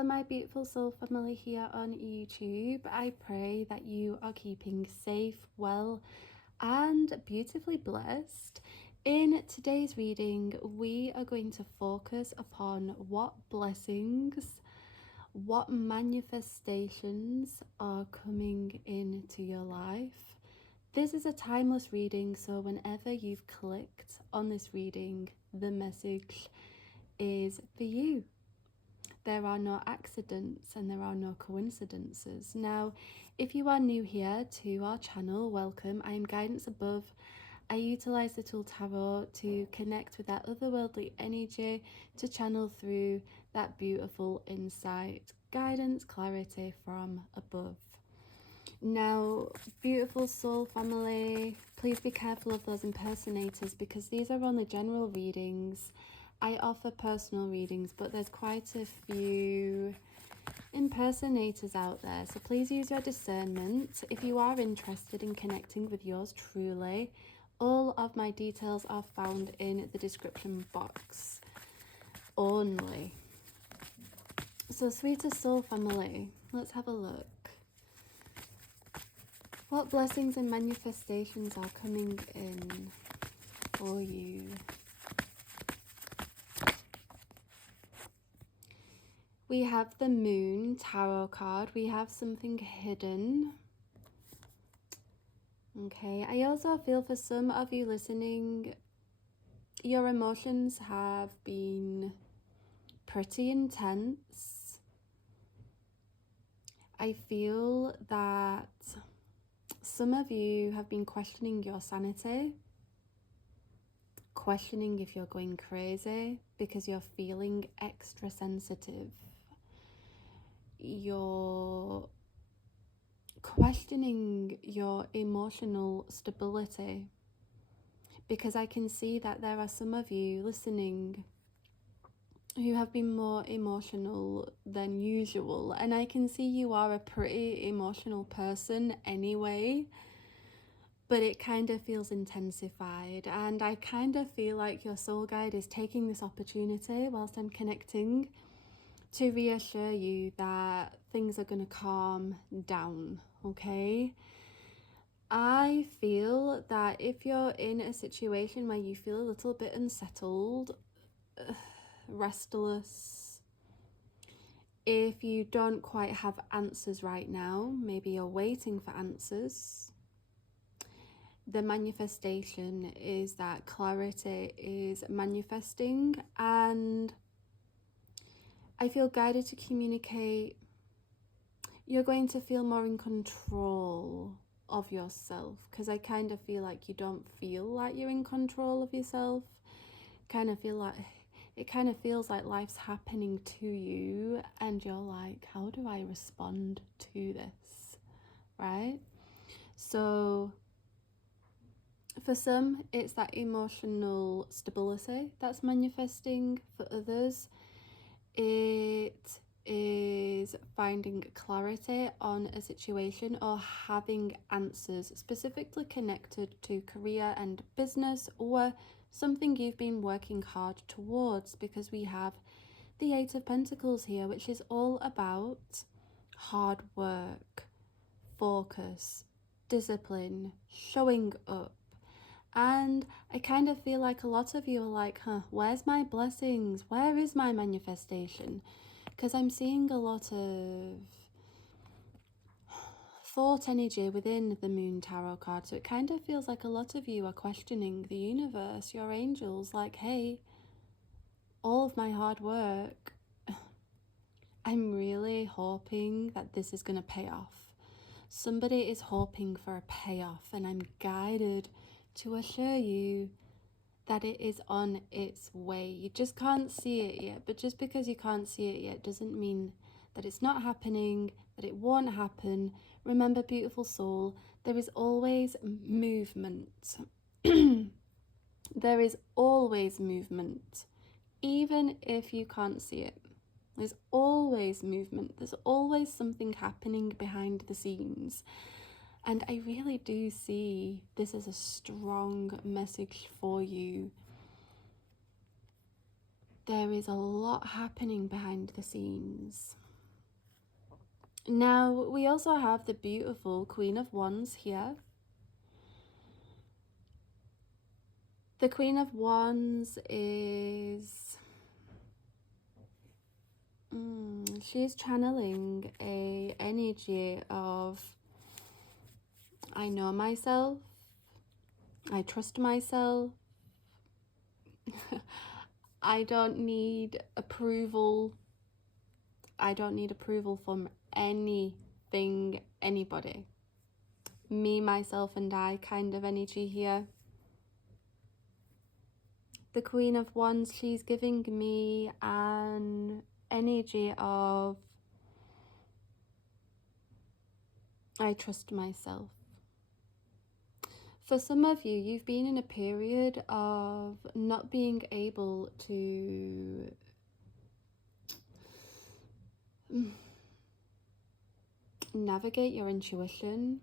Hello my beautiful soul family here on YouTube. I pray that you are keeping safe, well and beautifully blessed. In today's reading, we are going to focus upon what blessings, what manifestations are coming into your life. This is a timeless reading, so whenever you've clicked on this reading, the message is for you. There are no accidents and there are no coincidences. Now, if you are new here to our channel, welcome. I am Guidance Above. I utilize the tool Tarot to connect with that otherworldly energy, to channel through that beautiful insight, guidance, clarity from above. Now, beautiful soul family, please be careful of those impersonators because these are only general readings. I offer personal readings, but there's quite a few impersonators out there, so please use your discernment. If you are interested in connecting with yours truly, all of my details are found in the description box only. So sweetest soul family, let's have a look. What blessings and manifestations are coming in for you? We have the Moon Tarot card. We have something hidden. Okay, I also feel for some of you listening, your emotions have been pretty intense. I feel that some of you have been questioning your sanity, questioning if you're going crazy because you're feeling extra sensitive. You're questioning your emotional stability because I can see that there are some of you listening who have been more emotional than usual, and I can see you are a pretty emotional person anyway, but it kind of feels intensified, and I kind of feel like your soul guide is taking this opportunity whilst I'm connecting to reassure you that things are going to calm down, okay? I feel that if you're in a situation where you feel a little bit unsettled, restless, if you don't quite have answers right now, maybe you're waiting for answers, the manifestation is that clarity is manifesting, and I feel guided to communicate. You're going to feel more in control of yourself, because I kind of feel like you don't feel like you're in control of yourself. It kind of feels like life's happening to you and you're like, how do I respond to this, right? So for some, it's that emotional stability that's manifesting. For others, it is finding clarity on a situation or having answers specifically connected to career and business, or something you've been working hard towards, because we have the Eight of Pentacles here, which is all about hard work, focus, discipline, showing up. And I kind of feel like a lot of you are like, where's my blessings? Where is my manifestation? Because I'm seeing a lot of thought energy within the Moon Tarot card. So it kind of feels like a lot of you are questioning the universe, your angels, like, hey, all of my hard work, I'm really hoping that this is going to pay off. Somebody is hoping for a payoff, and I'm guided to assure you that it is on its way. You just can't see it yet, but just because you can't see it yet doesn't mean that it's not happening, that it won't happen. Remember, beautiful soul, there is always movement. There is always movement, even if you can't see it. There's always movement. There's always something happening behind the scenes. And I really do see this as a strong message for you. There is a lot happening behind the scenes. Now, we also have the beautiful Queen of Wands here. The Queen of Wands is... she's channeling a energy of, I know myself, I trust myself, I don't need approval. I don't need approval from anything, anybody. Me, myself, and I kind of energy here. The Queen of Wands, she's giving me an energy of, I trust myself. For some of you, you've been in a period of not being able to navigate your intuition.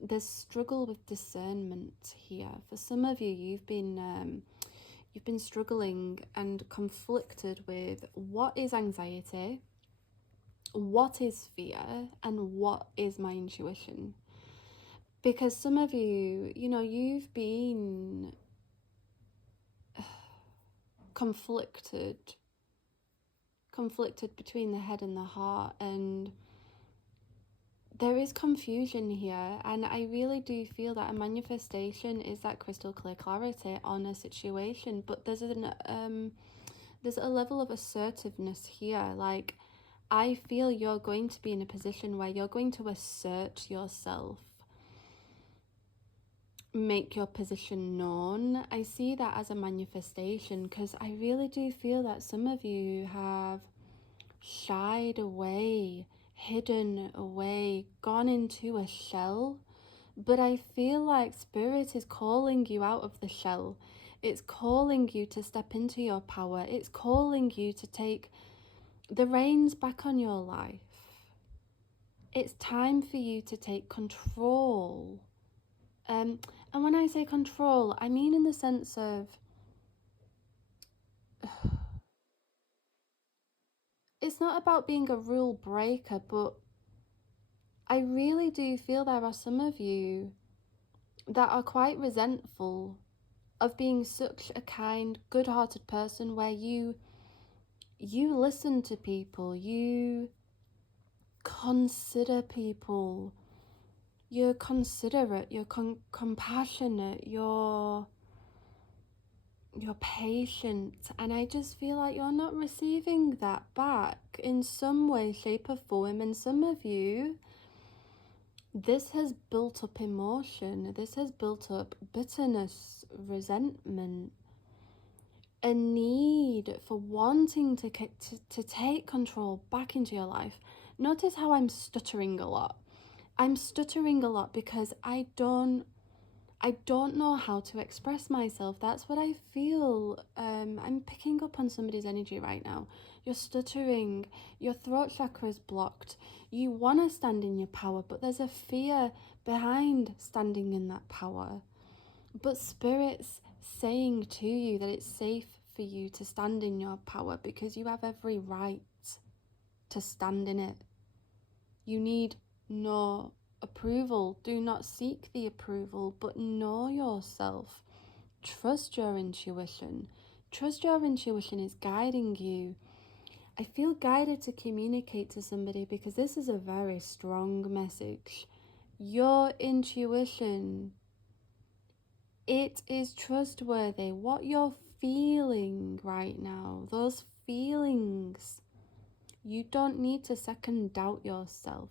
There's struggle with discernment here. For some of you, you've been struggling and conflicted with what is anxiety, what is fear, and what is my intuition. Because some of you, you've been conflicted between the head and the heart, and there is confusion here. And I really do feel that a manifestation is that crystal clear clarity on a situation, but there's a level of assertiveness here. Like, I feel you're going to be in a position where you're going to assert yourself, make your position known. I see that as a manifestation, because I really do feel that some of you have shied away, hidden away, gone into a shell. But I feel like Spirit is calling you out of the shell. It's calling you to step into your power. It's calling you to take the reins back on your life. It's time for you to take control. And when I say control, I mean in the sense of, it's not about being a rule breaker, but I really do feel there are some of you that are quite resentful of being such a kind, good-hearted person, where you listen to people, you consider people, you're considerate, you're compassionate, you're patient, and I just feel like you're not receiving that back in some way, shape or form. And some of you, this has built up emotion, this has built up bitterness, resentment, a need for wanting to take control back into your life. Notice how I'm stuttering a lot. I'm stuttering a lot because I don't know how to express myself. That's what I feel. I'm picking up on somebody's energy right now. You're stuttering, your throat chakra is blocked. You want to stand in your power, but there's a fear behind standing in that power. But Spirit's saying to you that it's safe for you to stand in your power, because you have every right to stand in it. You need no approval. Do not seek the approval, but know yourself. Trust your intuition. Trust your intuition is guiding you. I feel guided to communicate to somebody because this is a very strong message. Your intuition, it is trustworthy. What you're feeling right now, those feelings, you don't need to second doubt yourself.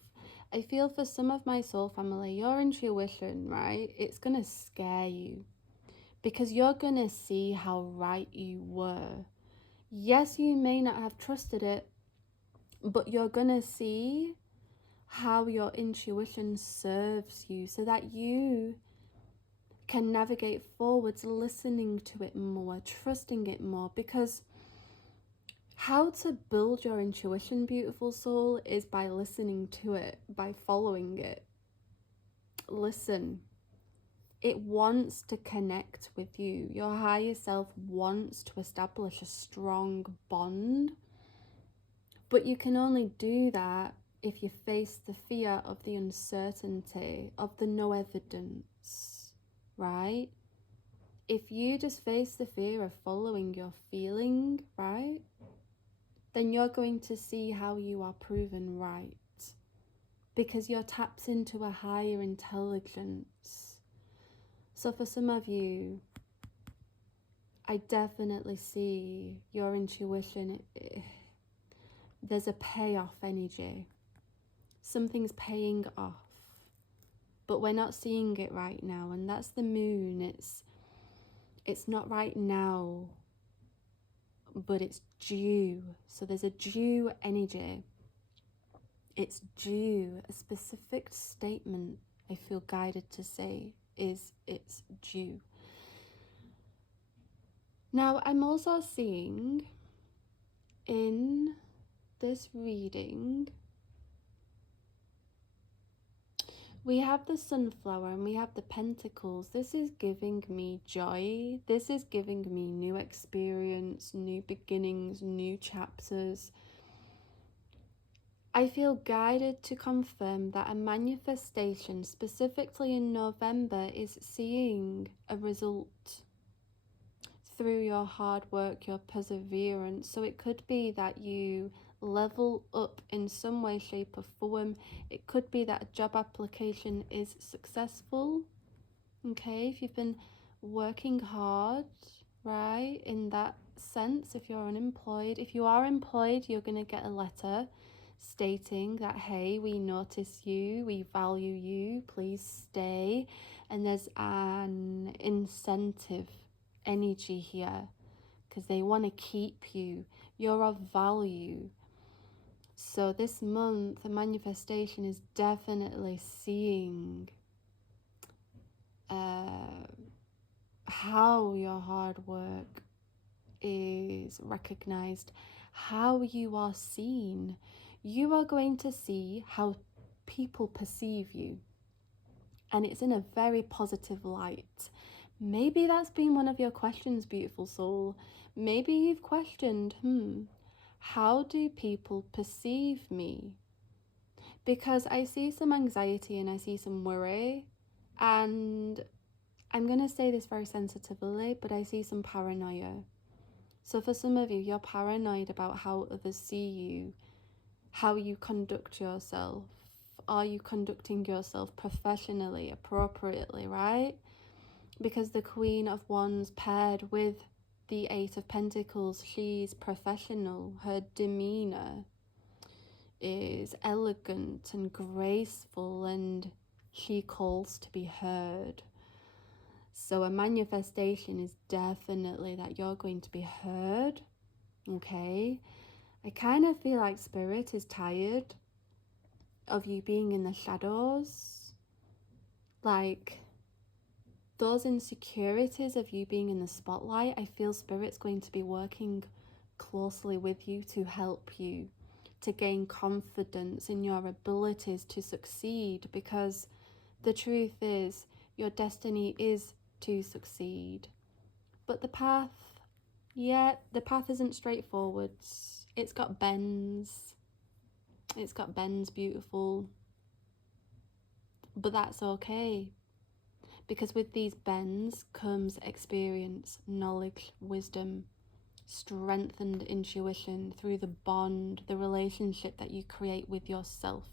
I feel for some of my soul family, your intuition, right, it's going to scare you because you're going to see how right you were. Yes, you may not have trusted it, but you're going to see how your intuition serves you so that you can navigate forwards, listening to it more, trusting it more. Because how to build your intuition, beautiful soul, is by listening to it, by following it. Listen. It wants to connect with you. Your higher self wants to establish a strong bond. But you can only do that if you face the fear of the uncertainty, of the no evidence, right? If you just face the fear of following your feeling, right, then you're going to see how you are proven right, because you're tapped into a higher intelligence. So for some of you, I definitely see your intuition. There's a payoff energy. Something's paying off, but we're not seeing it right now, and that's the moon. It's not right now, but it's due. So there's a due energy. It's due. A specific statement I feel guided to say is it's due. Now, I'm also seeing in this reading, we have the sunflower and we have the pentacles. This is giving me joy. This is giving me new experience, new beginnings, new chapters. I feel guided to confirm that a manifestation, specifically in November, is seeing a result through your hard work, your perseverance. So it could be that you level up in some way, shape or form. It could be that a job application is successful. Okay, if you've been working hard, right, in that sense, if you're unemployed. If you are employed, you're going to get a letter stating that, hey, we notice you, we value you, please stay. And there's an incentive energy here because they want to keep you. You're of value. So this month, the manifestation is definitely seeing how your hard work is recognized, how you are seen. You are going to see how people perceive you, and it's in a very positive light. Maybe that's been one of your questions, beautiful soul. Maybe you've questioned, how do people perceive me? Because I see some anxiety and I see some worry, and I'm going to say this very sensitively, but I see some paranoia. So for some of you, you're paranoid about how others see you, how you conduct yourself. Are you conducting yourself professionally, appropriately, right? Because the Queen of Wands paired with the Eight of Pentacles, she's professional. Her demeanor is elegant and graceful, and she calls to be heard. So a manifestation is definitely that you're going to be heard, okay? I kind of feel like Spirit is tired of you being in the shadows. Like, those insecurities of you being in the spotlight, I feel Spirit's going to be working closely with you to help you to gain confidence in your abilities to succeed, because the truth is your destiny is to succeed. But the path isn't straightforward. It's got bends. It's got bends, beautiful. But that's okay. Because with these bends comes experience, knowledge, wisdom, strengthened intuition through the bond, the relationship that you create with yourself.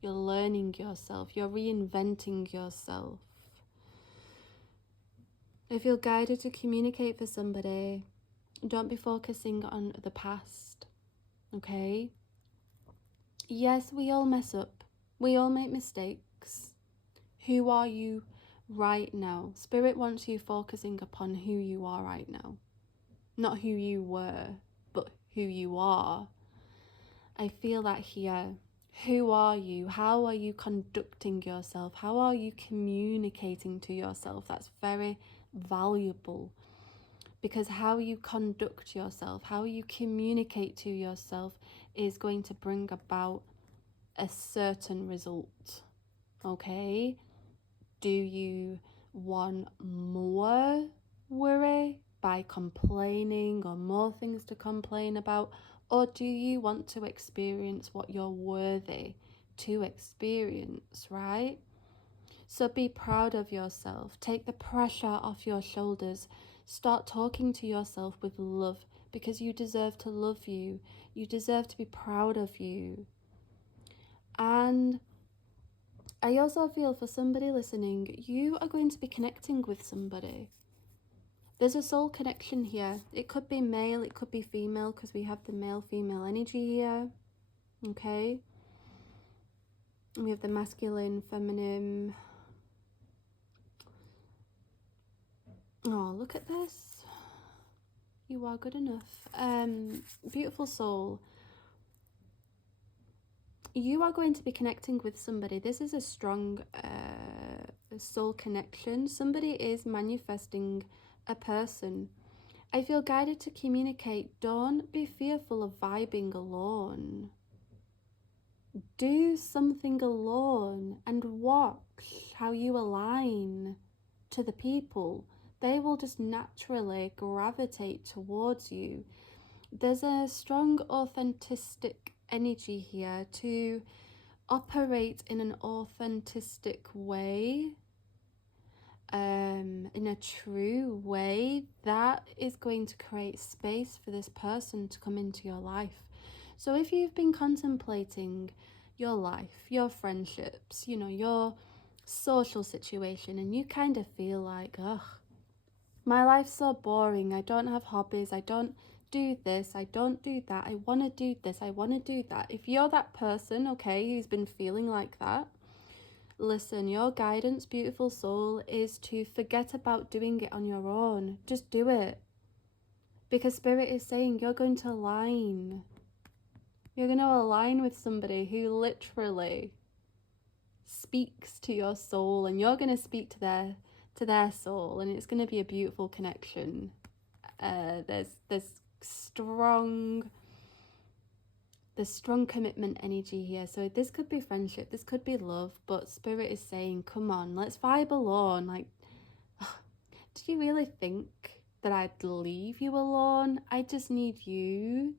You're learning yourself. You're reinventing yourself. I feel guided to communicate for somebody. Don't be focusing on the past, okay? Yes, we all mess up. We all make mistakes. Who are you right now? Spirit wants you focusing upon who you are right now. Not who you were, but who you are. I feel that here. Who are you? How are you conducting yourself? How are you communicating to yourself? That's very valuable, because how you conduct yourself, how you communicate to yourself is going to bring about a certain result, okay? Do you want more worry by complaining or more things to complain about? Or do you want to experience what you're worthy to experience, right? So be proud of yourself. Take the pressure off your shoulders. Start talking to yourself with love, because you deserve to love you. You deserve to be proud of you. And I also feel for somebody listening, you are going to be connecting with somebody. There's a soul connection here. It could be male, it could be female, because we have the male-female energy here. Okay? And we have the masculine, feminine. Oh, look at this. You are good enough. Beautiful soul. You are going to be connecting with somebody. This is a strong soul connection. Somebody is manifesting a person. I feel guided to communicate. Don't be fearful of vibing alone. Do something alone and watch how you align to the people. They will just naturally gravitate towards you. There's a strong authentic energy here to operate in an authentic way, in a true way that is going to create space for this person to come into your life. So if you've been contemplating your life, your friendships, your social situation, and you kind of feel like, ugh, my life's so boring, I don't have hobbies, I don't do this, I don't do that, I want to do this, I want to do that. If you're that person, okay, who's been feeling like that, listen, your guidance, beautiful soul, is to forget about doing it on your own. Just do it. Because Spirit is saying you're going to align. You're going to align with somebody who literally speaks to your soul, and you're going to speak to their soul, and it's going to be a beautiful connection. There's strong commitment energy here. So this could be friendship, this could be love, but Spirit is saying, come on, let's vibe alone. Like, did you really think that I'd leave you alone? I just need you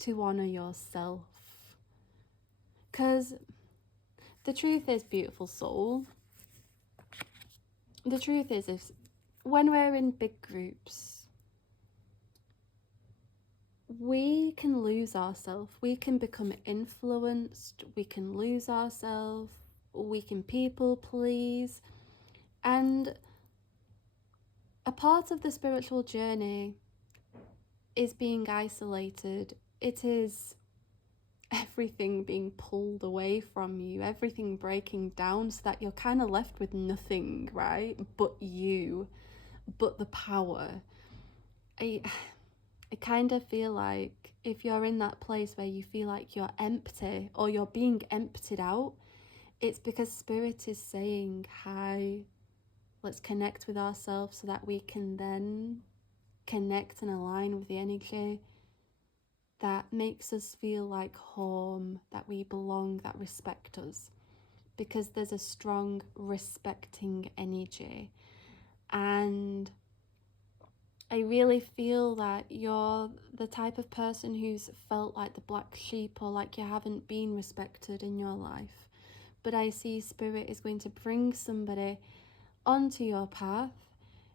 to honor yourself. Because the truth is, beautiful soul, the truth is when we're in big groups, we can lose ourselves. We can become influenced. We can lose ourselves. We can people please. And a part of the spiritual journey is being isolated. It is everything being pulled away from you, everything breaking down, so that you're kind of left with nothing, right? But you, but the power. I kind of feel like if you're in that place where you feel like you're empty or you're being emptied out, it's because Spirit is saying, hi, let's connect with ourselves so that we can then connect and align with the energy that makes us feel like home, that we belong, that respect us. Because there's a strong respecting energy. And I really feel that you're the type of person who's felt like the black sheep, or like you haven't been respected in your life. But I see Spirit is going to bring somebody onto your path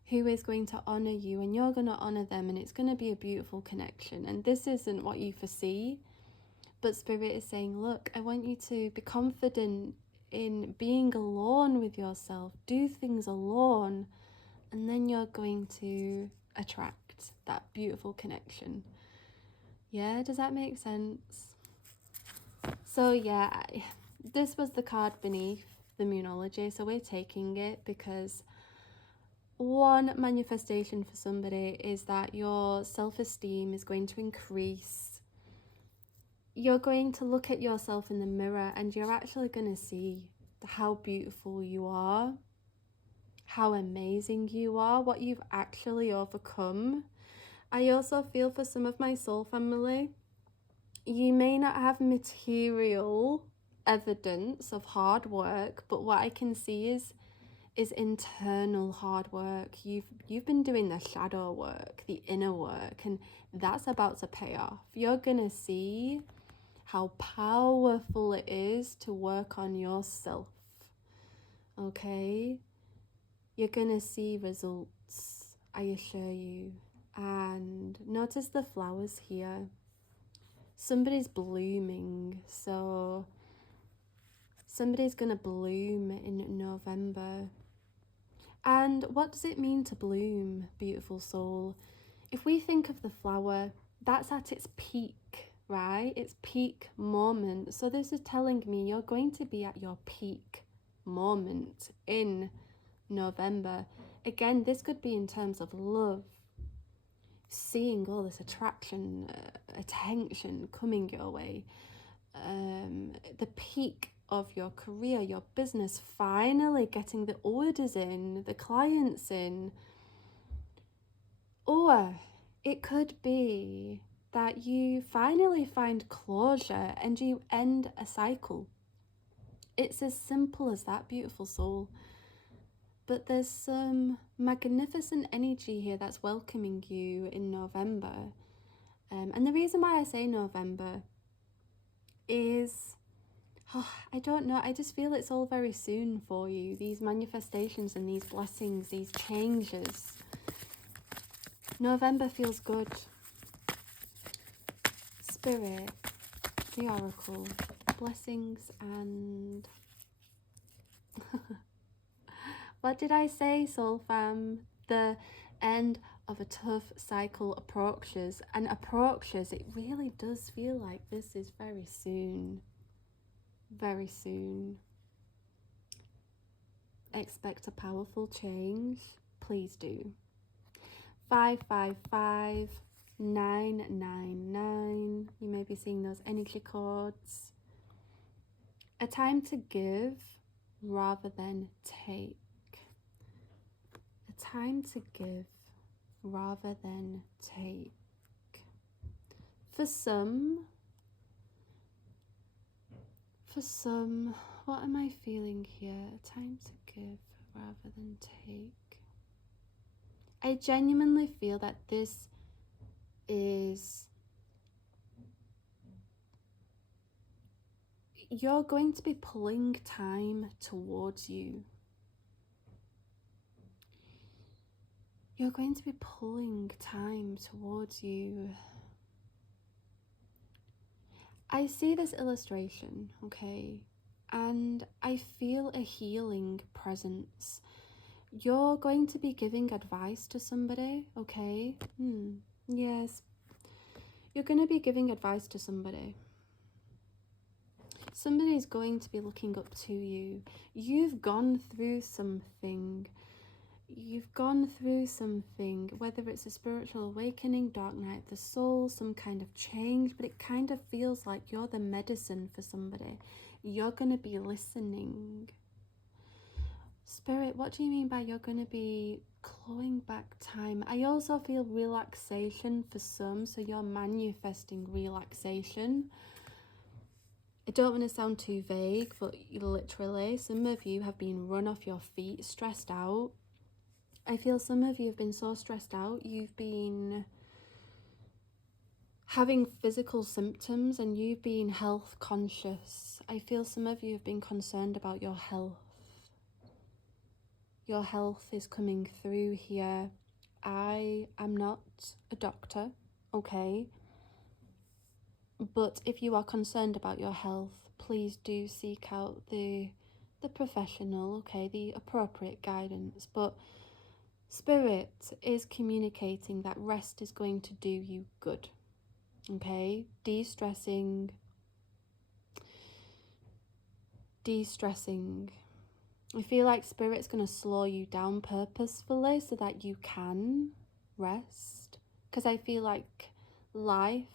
who is going to honor you, and you're going to honor them, and it's going to be a beautiful connection. And this isn't what you foresee, but Spirit is saying, look, I want you to be confident in being alone with yourself, do things alone, and then you're going to attract that beautiful connection. Yeah, does that make sense? So yeah, this was the card beneath the Moonology, so we're taking it because one manifestation for somebody is that your self-esteem is going to increase. You're going to look at yourself in the mirror and you're actually going to see how beautiful you are, how amazing you are, what you've actually overcome. I also feel for some of my soul family, you may not have material evidence of hard work, but what I can see is is internal hard work. You've been doing the shadow work, the inner work, and that's about to pay off. You're gonna see how powerful it is to work on yourself. Okay? You're gonna see results, I assure you. And notice the flowers here. Somebody's blooming, so somebody's gonna bloom in November. And what does it mean to bloom, beautiful soul? If we think of the flower, that's at its peak, right? Its peak moment. So this is telling me you're going to be at your peak moment in November. Again, this could be in terms of love, seeing all this attraction, attention coming your way, the peak of your career, your business, finally getting the orders in, the clients in. Or it could be that you finally find closure and you end a cycle. It's as simple as that, beautiful soul. But there's some magnificent energy here that's welcoming you in November. And the reason why I say November is, I don't know, I just feel it's all very soon for you. These manifestations and these blessings, these changes. November feels good. Spirit, the Oracle, blessings and... What did I say, soul fam? The end of a tough cycle approaches. And approaches, it really does feel like this is very soon. Very soon. Expect a powerful change. Please do. 555 999. You may be seeing those energy codes. A time to give rather than take. A time to give rather than take. For some, what am I feeling here? A time to give rather than take. I genuinely feel that this is, you're going to be pulling time towards you. You're going to be pulling time towards you. I see this illustration, okay, and I feel a healing presence. You're going to be giving advice to somebody, okay? Yes. You're going to be giving advice to somebody. Somebody's going to be looking up to you. You've gone through something. Whether it's a spiritual awakening, dark night of the soul, some kind of change, but it kind of feels like you're the medicine for somebody. You're going to be listening. Spirit, what do you mean by you're going to be clawing back time? I also feel relaxation for some, so you're manifesting relaxation. I don't want to sound too vague, but literally, some of you have been run off your feet, stressed out. I feel some of you have been so stressed out, you've been having physical symptoms and you've been health conscious. I feel some of you have been concerned about your health. Your health is coming through here. I am not a doctor, okay? But if you are concerned about your health, please do seek out the professional, okay, the appropriate guidance. But Spirit is communicating that rest is going to do you good, okay? De-stressing. I feel like Spirit's going to slow you down purposefully so that you can rest. Because I feel like life,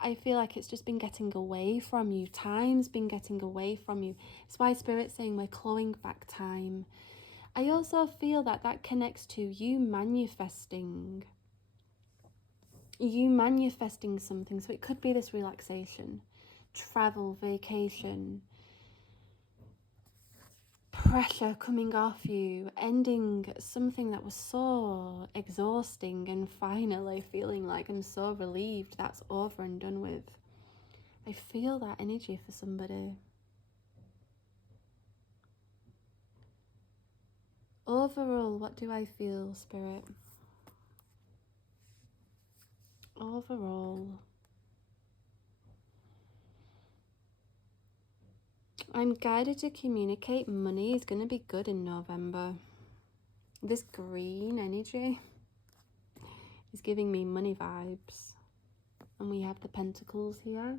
I feel like it's just been getting away from you. Time's been getting away from you. It's why Spirit's saying we're clawing back time. I also feel that that connects to you manifesting something. So it could be this relaxation, travel, vacation. pressure coming off you, ending something that was so exhausting, and finally feeling like I'm so relieved that's over and done with. I feel that energy for somebody. Overall, what do I feel, Spirit? Overall, I'm guided to communicate money is going to be good in November. This green energy is giving me money vibes. And we have the pentacles here.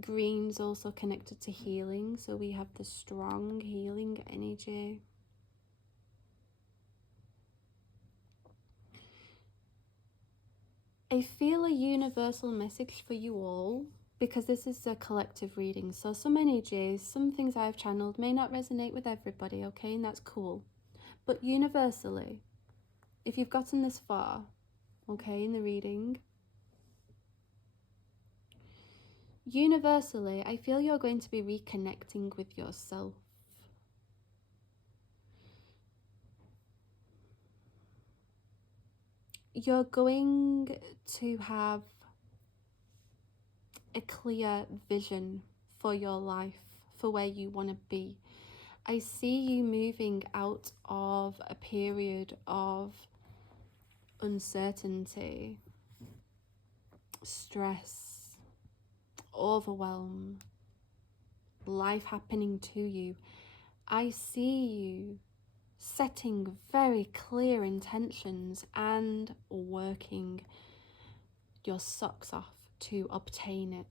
Green's also connected to healing, so we have the strong healing energy. I feel a universal message for you all, because this is a collective reading. So some energies, some things I've channeled may not resonate with everybody, okay? And that's cool. But universally, if you've gotten this far, okay, in the reading, universally, I feel you're going to be reconnecting with yourself. You're going to have a clear vision for your life, for where you want to be. I see you moving out of a period of uncertainty, stress, overwhelm, life happening to you. I see you setting very clear intentions and working your socks off to obtain it.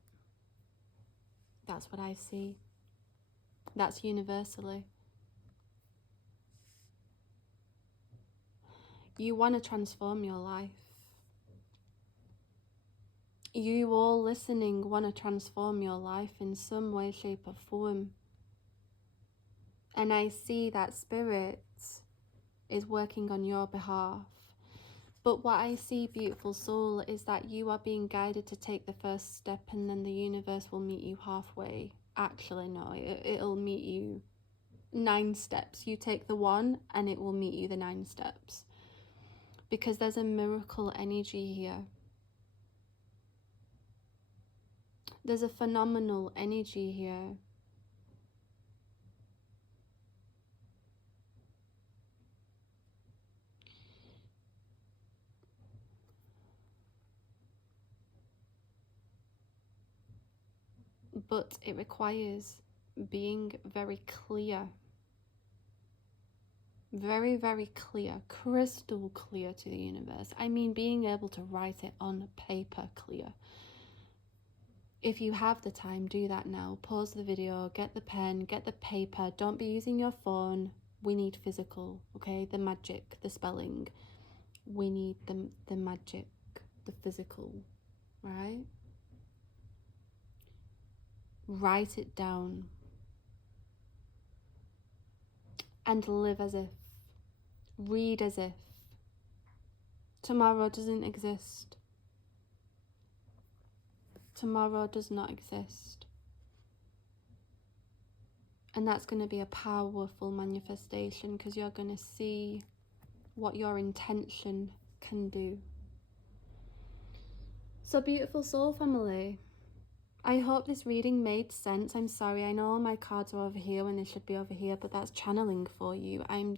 That's what I see. That's universally. You want to transform your life. You all listening want to transform your life in some way, shape or form. And I see that Spirit is working on your behalf. But what I see, beautiful soul, is that you are being guided to take the first step, and then the universe will meet you halfway. Actually, no, it'll meet you 9 steps. You take the one and it will meet you the 9 steps. Because there's a miracle energy here. There's a phenomenal energy here. But it requires being very clear. Very, very clear. Crystal clear to the universe. I mean, being able to write it on paper clear. If you have the time, do that now. Pause the video, get the pen, get the paper. Don't be using your phone. We need physical, okay? The magic, the spelling. We need the magic, the physical, right? Write it down. And live as if. Read as if. Tomorrow doesn't exist. Tomorrow does not exist. And that's going to be a powerful manifestation, because you're going to see what your intention can do. So, beautiful soul family, I hope this reading made sense. I'm sorry, I know my cards are over here when they should be over here, but that's channeling for you. I'm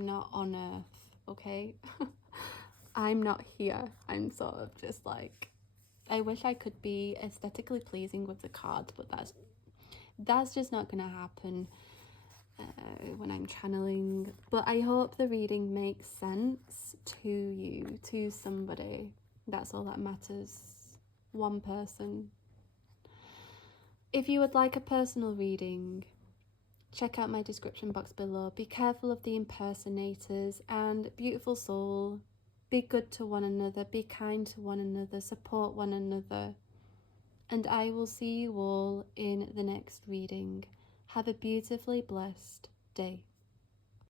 not on earth, okay? I'm not here. I'm sort of just like, I wish I could be aesthetically pleasing with the cards, but that's just not gonna happen when I'm channeling. But I hope the reading makes sense to you, to somebody. That's all that matters. One person. If you would like a personal reading, check out my description box below. Be careful of the impersonators, and beautiful soul, be good to one another, be kind to one another, support one another. And I will see you all in the next reading. Have a beautifully blessed day.